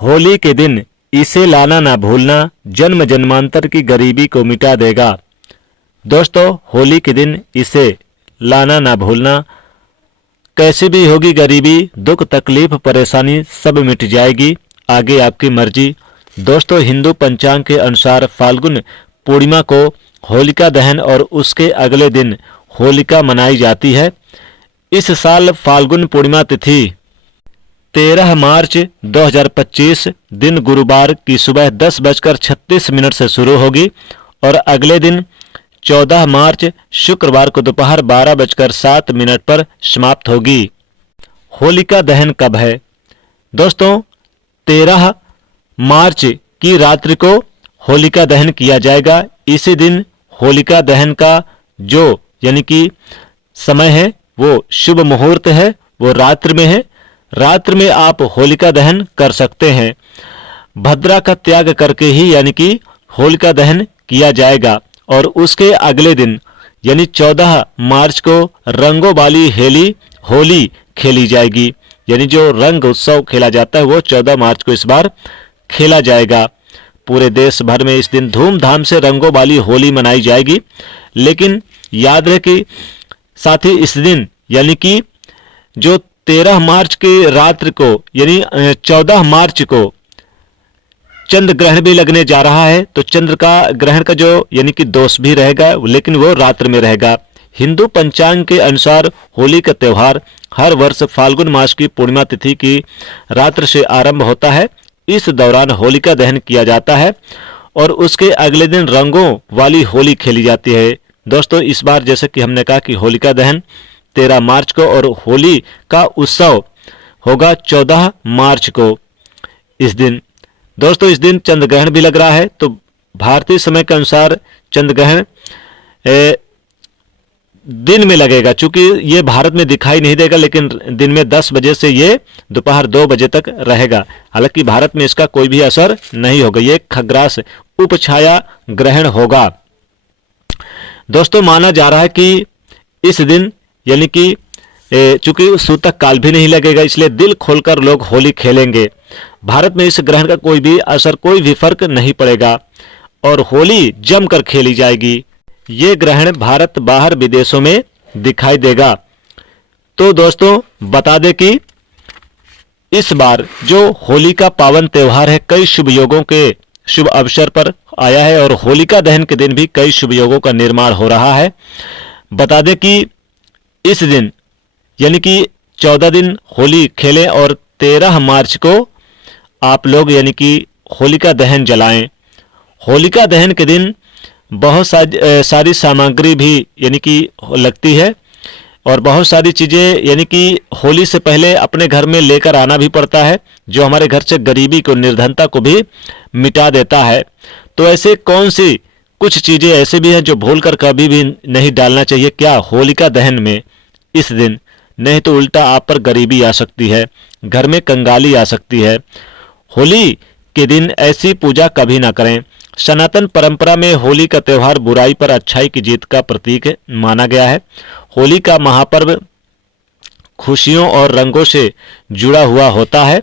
होली के दिन इसे लाना ना भूलना, जन्म जन्मांतर की गरीबी को मिटा देगा। दोस्तों, होली के दिन इसे लाना ना भूलना, कैसी भी होगी गरीबी, दुख तकलीफ परेशानी सब मिट जाएगी, आगे आपकी मर्जी। दोस्तों, हिंदू पंचांग के अनुसार फाल्गुन पूर्णिमा को होलिका दहन और उसके अगले दिन होलिका मनाई जाती है। इस साल फाल्गुन पूर्णिमा तिथि 13 मार्च 2025 दिन गुरुवार की सुबह 10:36 से शुरू होगी और अगले दिन 14 मार्च शुक्रवार को दोपहर 12:07 पर समाप्त होगी। होलिका दहन कब है? दोस्तों, 13 मार्च की रात्रि को होलिका दहन किया जाएगा। इसी दिन होलिका दहन का जो यानी कि समय है वो शुभ मुहूर्त है, वो रात्रि में है। रात्रि में आप होलिका दहन कर सकते हैं। भद्रा का त्याग करके ही यानी कि होलिका दहन किया जाएगा और उसके अगले दिन यानी 14 मार्च को रंगों वाली होली खेली जाएगी। यानी जो रंग उत्सव खेला जाता है वो 14 मार्च को इस बार खेला जाएगा। पूरे देश भर में इस दिन धूमधाम से रंगों वाली होली मनाई जाएगी। लेकिन याद रहे कि साथ ही इस दिन यानी कि जो 13 मार्च की रात्रि को यानी 14 मार्च को चंद्र ग्रहण भी लगने जा रहा है, तो चंद्र का ग्रहण का जो यानी कि दोष भी रहेगा, लेकिन वो रात्रि में रहेगा। हिंदू पंचांग के अनुसार होली का त्यौहार हर वर्ष फाल्गुन मास की पूर्णिमा तिथि की रात्रि से आरंभ होता है। इस दौरान होलिका दहन किया जाता है और उसके अगले दिन रंगों वाली होली खेली जाती है। दोस्तों, इस बार जैसे कि हमने कहा कि होलिका दहन 13 मार्च को और होली का उत्सव होगा 14 मार्च को। इस दिन दोस्तों इस दिन चंद्र ग्रहण भी लग रहा है, तो भारतीय समय के अनुसार चंद्र ग्रहण दिन में लगेगा। चूंकि ये भारत में दिखाई नहीं देगा, लेकिन दिन में 10 बजे से ये दोपहर 2 बजे तक रहेगा। हालांकि भारत में इसका कोई भी असर नहीं होगा। ये खग्रास उपछाया ग्रहण होगा। दोस्तों, माना जा रहा है कि इस दिन यानी कि चूंकि सूतक काल भी नहीं लगेगा, इसलिए दिल खोलकर लोग होली खेलेंगे। भारत में इस ग्रहण का कोई भी असर, कोई भी फर्क नहीं पड़ेगा और होली जमकर खेली जाएगी। ये ग्रहण भारत बाहर विदेशों में दिखाई देगा। तो दोस्तों, बता दें कि इस बार जो होली का पावन त्यौहार है, कई शुभ योगों के शुभ अवसर पर आया है और होलिका दहन के दिन भी कई शुभ योगों का निर्माण हो रहा है। बता दें कि इस दिन यानी कि 14 दिन होली खेलें और 13 मार्च को आप लोग यानी कि होलिका दहन जलाएं। होलिका दहन के दिन बहुत सारी सामग्री भी यानी कि लगती है और बहुत सारी चीज़ें यानी कि होली से पहले अपने घर में लेकर आना भी पड़ता है, जो हमारे घर से गरीबी को, निर्धनता को भी मिटा देता है। तो ऐसे कौन सी कुछ चीज़ें ऐसे भी हैं जो भूलकर कभी भी नहीं डालना चाहिए क्या होलिका दहन में इस दिन? नहीं तो उल्टा आप पर गरीबी आ सकती है, घर में कंगाली आ सकती है। होली के दिन ऐसी पूजा कभी ना करें। सनातन परंपरा में होली का त्यौहार बुराई पर अच्छाई की जीत का प्रतीक माना गया है। होली का महापर्व खुशियों और रंगों से जुड़ा हुआ होता है।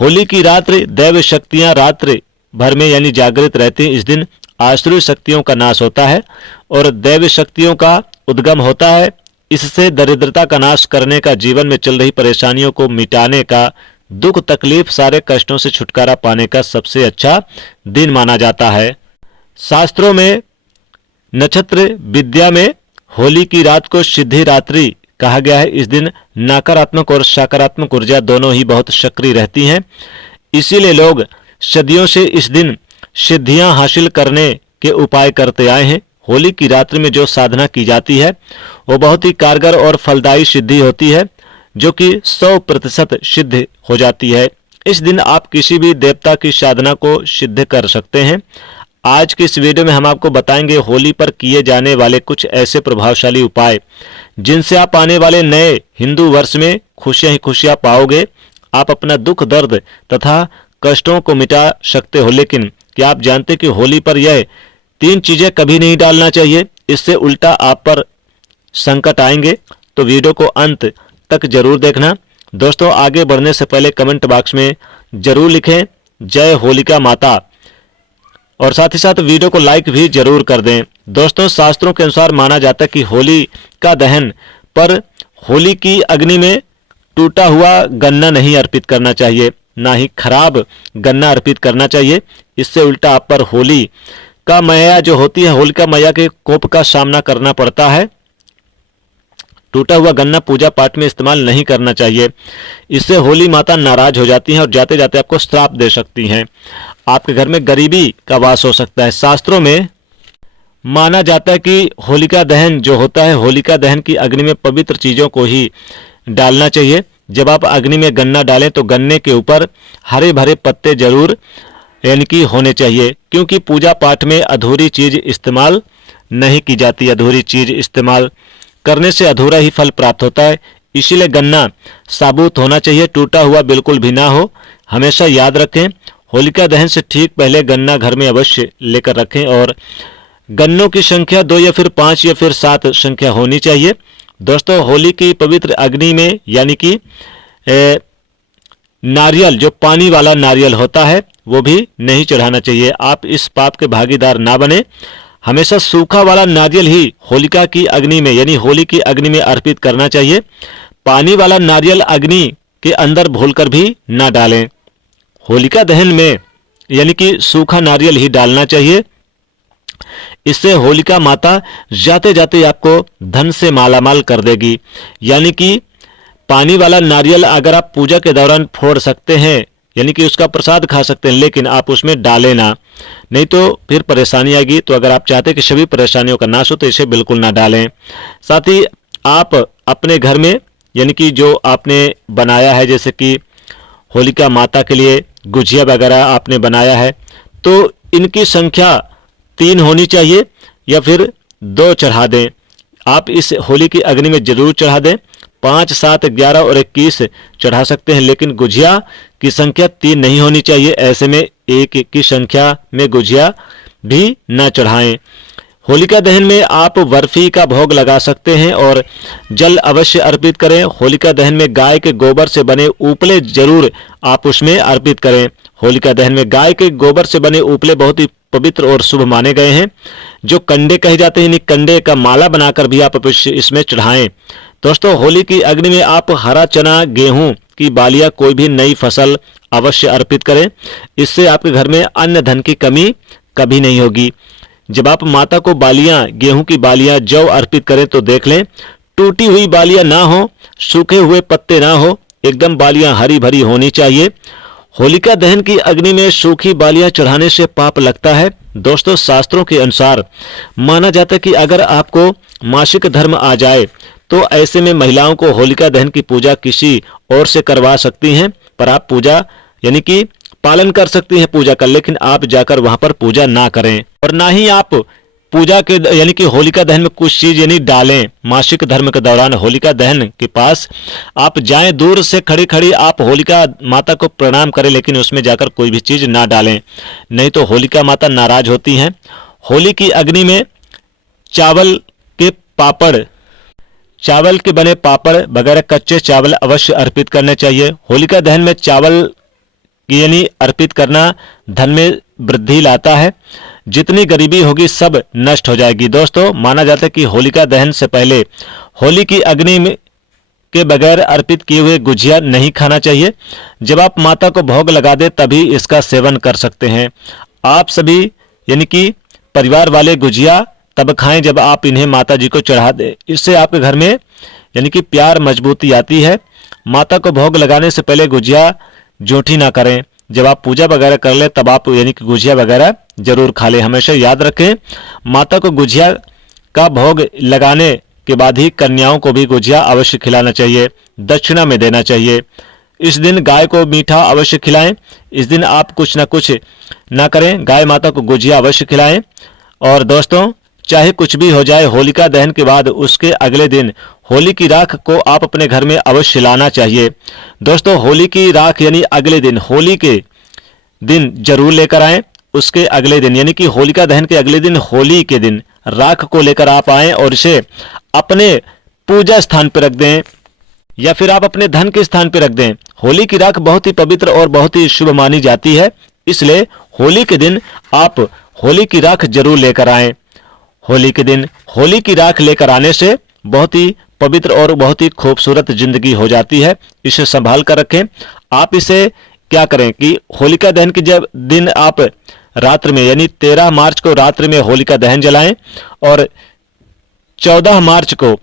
होली की रात्रि दैव शक्तियां रात्रि भर में यानी जागृत रहती हैं। इस दिन आसुरी शक्तियों का नाश होता है और दैव शक्तियों का उद्गम होता है। इससे दरिद्रता का नाश करने का, जीवन में चल रही परेशानियों को मिटाने का, दुख तकलीफ सारे कष्टों से छुटकारा पाने का सबसे अच्छा दिन माना जाता है। शास्त्रों में नक्षत्र विद्या में होली की रात को सिद्धि रात्रि कहा गया है। इस दिन नकारात्मक और सकारात्मक ऊर्जा दोनों ही बहुत सक्रिय रहती हैं। इसीलिए लोग सदियों से इस दिन सिद्धियां हासिल करने के उपाय करते आए हैं। होली की रात्रि में जो साधना की जाती है वो बहुत ही कारगर और फलदायी सिद्धि होती है, जो कि 100% सिद्ध हो जाती है। इस दिन आप किसी भी देवता की साधना को सिद्ध कर सकते हैं। आज की इस वीडियो में हम आपको बताएंगे होली पर किए जाने वाले कुछ ऐसे प्रभावशाली उपाय जिनसे आप आने वाले नए हिंदू वर्ष में खुशियां ही खुशियां पाओगे। आप अपना दुख दर्द तथा कष्टों को मिटा सकते हो। लेकिन क्या आप जानते कि होली पर यह 3 चीजें कभी नहीं डालना चाहिए? इससे उल्टा आप पर संकट आएंगे। तो वीडियो को अंत तक जरूर देखना। दोस्तों, आगे बढ़ने से पहले कमेंट बॉक्स में जरूर लिखें जय होलिका माता। और साथ ही साथ वीडियो को लाइक भी जरूर कर दें। दोस्तों, शास्त्रों के अनुसार माना जाता है कि होली का दहन पर होली की अग्नि में टूटा हुआ गन्ना नहीं अर्पित करना चाहिए, ना ही खराब गन्ना अर्पित करना चाहिए। इससे उल्टा आप पर होली का मैया जो होती है, होलिका मैया के कोप का सामना करना पड़ता है। टूटा हुआ गन्ना पूजा पाठ में इस्तेमाल नहीं करना चाहिए। इससे होली माता नाराज हो जाती हैं और जाते जाते आपको श्राप दे सकती हैं। आपके घर में गरीबी का वास हो सकता है। शास्त्रों में माना जाता है कि होलिका दहन जो होता है, होलिका दहन की अग्नि में पवित्र चीजों को ही डालना चाहिए। जब आप अग्नि में गन्ना डालें तो गन्ने के ऊपर हरे भरे पत्ते जरूर यानी कि होने चाहिए, क्योंकि पूजा पाठ में अधूरी चीज इस्तेमाल नहीं की जाती। अधूरी चीज इस्तेमाल करने से अधूरा ही फल प्राप्त होता है। इसीलिए गन्ना साबुत होना चाहिए, टूटा हुआ बिल्कुल भी ना हो। हमेशा याद रखें, होलिका दहन से ठीक पहले गन्ना घर में अवश्य लेकर रखें और गन्नों की संख्या 2 या फिर 5 या फिर 7 संख्या होनी चाहिए। दोस्तों, होली की पवित्र अग्नि में यानी कि नारियल, जो पानी वाला नारियल होता है, वो भी नहीं चढ़ाना चाहिए। आप इस पाप के भागीदार ना बने। हमेशा सूखा वाला नारियल ही होलिका की अग्नि में यानी होली की अग्नि में अर्पित करना चाहिए। पानी वाला नारियल अग्नि के अंदर भूलकर भी ना डालें। होलिका दहन में यानी कि सूखा नारियल ही डालना चाहिए। इससे होलिका माता जाते जाते आपको धन से मालामाल कर देगी। यानी कि पानी वाला नारियल अगर आप पूजा के दौरान फोड़ सकते हैं, यानी कि उसका प्रसाद खा सकते हैं, लेकिन आप उसमें डालें ना, नहीं तो फिर परेशानी आएगी। तो अगर आप चाहते हैं कि सभी परेशानियों का नाश हो तो इसे बिल्कुल ना डालें। साथ ही आप अपने घर में यानी कि जो आपने बनाया है, जैसे कि होलिका माता के लिए गुजिया वगैरह आपने बनाया है, तो इनकी संख्या 3 होनी चाहिए या फिर 2 चढ़ा दें। आप इस होली की अग्नि में जरूर चढ़ा दें। 5, 7, 11 और 21 चढ़ा सकते हैं, लेकिन गुजिया की संख्या 3 नहीं होनी चाहिए। ऐसे में 1 की संख्या में गुजिया भी न चढ़ाएं। होलिका दहन में आप बर्फी का भोग लगा सकते हैं और जल अवश्य अर्पित करें। होलिका दहन में गाय के गोबर से बने उपले जरूर आप उसमें अर्पित करें। होलिका दहन में गाय के गोबर से बने उपले बहुत ही पवित्र और शुभ माने गए हैं। जो कंडे कहे जाते हैं, कंडे का माला बनाकर भी आप इसमें चढ़ाएं। दोस्तों, होली की अग्नि में आप हरा चना, गेहूं की बालियां, कोई भी नई फसल अवश्य अर्पित करें। इससे आपके घर में अन्न धन की कमी कभी नहीं होगी। जब आप माता को बालियां, गेहूं की बालियां, जौ अर्पित करें तो देख लें टूटी हुई बालियां ना हो, सूखे हुए पत्ते ना हो, एकदम बालियां हरी भरी होनी चाहिए। होलिका दहन की अग्नि में सूखी बालियां चढ़ाने से पाप लगता है। दोस्तों, शास्त्रों के अनुसार माना जाता है कि अगर आपको मासिक धर्म आ जाए तो ऐसे में महिलाओं को होलिका दहन की पूजा किसी और से करवा सकती हैं, पर आप पूजा यानी कि पालन कर सकती हैं पूजा का, लेकिन आप जाकर वहां पर पूजा ना करें और ना ही आप पूजा के यानी कि होलिका दहन में कुछ चीज यानी डालें। मासिक धर्म के दौरान होलिका दहन के पास आप जाएं, दूर से खड़ी खड़ी आप होलिका माता को प्रणाम करें, लेकिन उसमें जाकर कोई भी चीज ना डालें, नहीं तो होलिका माता नाराज होती हैं। होली की अग्नि में चावल के पापड़, चावल के बने पापड़ वगैरह कच्चे चावल अवश्य अर्पित करने चाहिए। होलिका दहन में चावल यानी अर्पित करना धन में वृद्धि लाता है। जितनी गरीबी होगी सब नष्ट हो जाएगी। दोस्तों, माना जाता है कि होलिका दहन से पहले होली की अग्नि में के बगैर अर्पित किए हुए गुजिया नहीं खाना चाहिए। जब आप माता को भोग लगा दे तभी इसका सेवन कर सकते हैं। आप सभी यानी कि परिवार वाले गुजिया तब खाएं जब आप इन्हें माता जी को चढ़ा दें। इससे आपके घर में यानी कि प्यार मजबूती आती है। माता को भोग लगाने से पहले गुजिया जूठी ना करें। जब आप पूजा वगैरह कर ले तब आप यानी कि गुजिया वगैरह जरूर खा लें। हमेशा याद रखें, माता को गुजिया का भोग लगाने के बाद ही कन्याओं को भी गुजिया अवश्य खिलाना चाहिए, दक्षिणा में देना चाहिए। इस दिन गाय को मीठा अवश्य खिलाएं। इस दिन आप कुछ ना कुछ ना करें, गाय माता को गुजिया अवश्य खिलाएं। और दोस्तों, चाहे कुछ भी हो जाए, होलिका दहन के बाद उसके अगले दिन होली की राख को आप अपने घर में अवश्य लाना चाहिए। दोस्तों, होली की राख यानी अगले दिन, होली के दिन जरूर लेकर आएं। उसके अगले दिन यानी कि होलिका दहन के अगले दिन, होली के दिन राख को लेकर आप आएं और इसे अपने पूजा स्थान पर रख दें। या फिर आप अपने धन के स्थान पर रख दें। होली की राख बहुत ही पवित्र और बहुत ही शुभ मानी जाती है, इसलिए होली के दिन आप होली की राख जरूर लेकर आएं। होली के दिन होली की राख लेकर आने से बहुत ही पवित्र और बहुत ही खूबसूरत जिंदगी हो जाती है। इसे संभाल कर रखें। आप इसे क्या करें कि होलिका दहन की जब दिन आप रात्रि में यानी 13 मार्च को रात्रि में होलिका दहन जलाएं और 14 मार्च को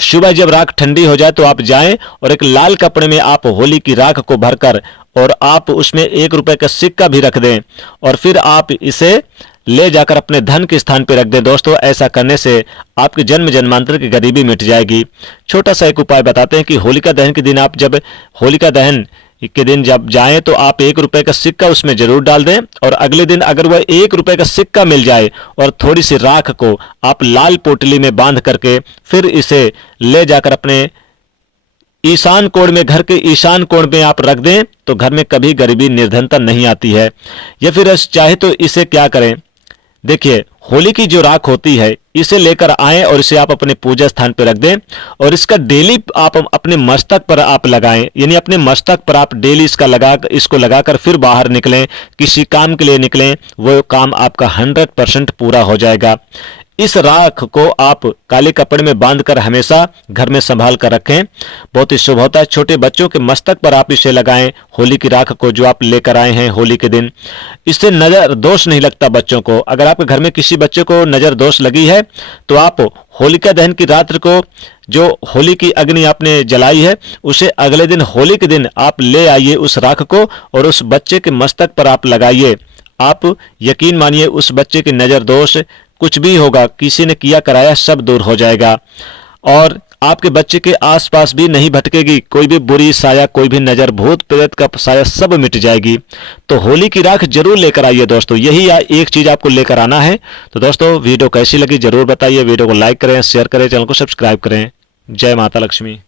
सुबह जब राख ठंडी हो जाए तो आप जाएं और एक लाल कपड़े में आप होली की राख को भरकर और आप उसमें 1 रुपए का सिक्का भी रख दें और फिर आप इसे ले जाकर अपने धन के स्थान पर रख दें। दोस्तों, ऐसा करने से आपकी जन्म जन्मांतर की गरीबी मिट जाएगी। छोटा सा एक उपाय बताते हैं कि होलिका दहन के दिन आप जब होलिका दहन के दिन जब जाएं तो आप 1 रुपए का सिक्का उसमें जरूर डाल दें और अगले दिन अगर वह 1 रुपए का सिक्का मिल जाए और थोड़ी सी राख को आप लाल पोटली में बांध करके फिर इसे ले जाकर अपने ईशान कोण में, घर के ईशान कोण में आप रख दें तो घर में कभी गरीबी निर्धनता नहीं आती है। या फिर चाहे तो इसे क्या करें, देखिए होली की जो राख होती है इसे लेकर आएं और इसे आप अपने पूजा स्थान पर रख दें और इसका डेली आप अपने मस्तक पर आप लगाएं, यानी अपने मस्तक पर आप डेली इसको लगाकर फिर बाहर निकलें, किसी काम के लिए निकलें, वो काम आपका 100% पूरा हो जाएगा। इस राख को आप काले कपड़े में बांधकर हमेशा घर में संभाल कर रखें, बहुत ही शुभ होता है। छोटे बच्चों के मस्तक पर आप इसे लगाएं, होली की राख को जो आप लेकर आए हैं होली के दिन। इससे नजर दोष नहीं लगता बच्चों को। अगर आपके घर में किसी बच्चे को नजर दोष लगी है तो आप होलिका दहन की रात्रि को जो होली की अग्नि आपने जलाई है उसे अगले दिन होली के दिन आप ले आइए उस राख को और उस बच्चे के मस्तक पर आप लगाइए। आप यकीन मानिए उस बच्चे की नजर दोष कुछ भी होगा, किसी ने किया कराया, सब दूर हो जाएगा और आपके बच्चे के आसपास भी नहीं भटकेगी कोई भी बुरी साया, कोई भी नजर, भूत प्रेत का साया सब मिट जाएगी। तो होली की राख जरूर लेकर आइए दोस्तों, यही एक चीज आपको लेकर आना है। तो दोस्तों, वीडियो कैसी लगी जरूर बताइए, वीडियो को लाइक करें, शेयर करें, चैनल को सब्सक्राइब करें। जय माता लक्ष्मी।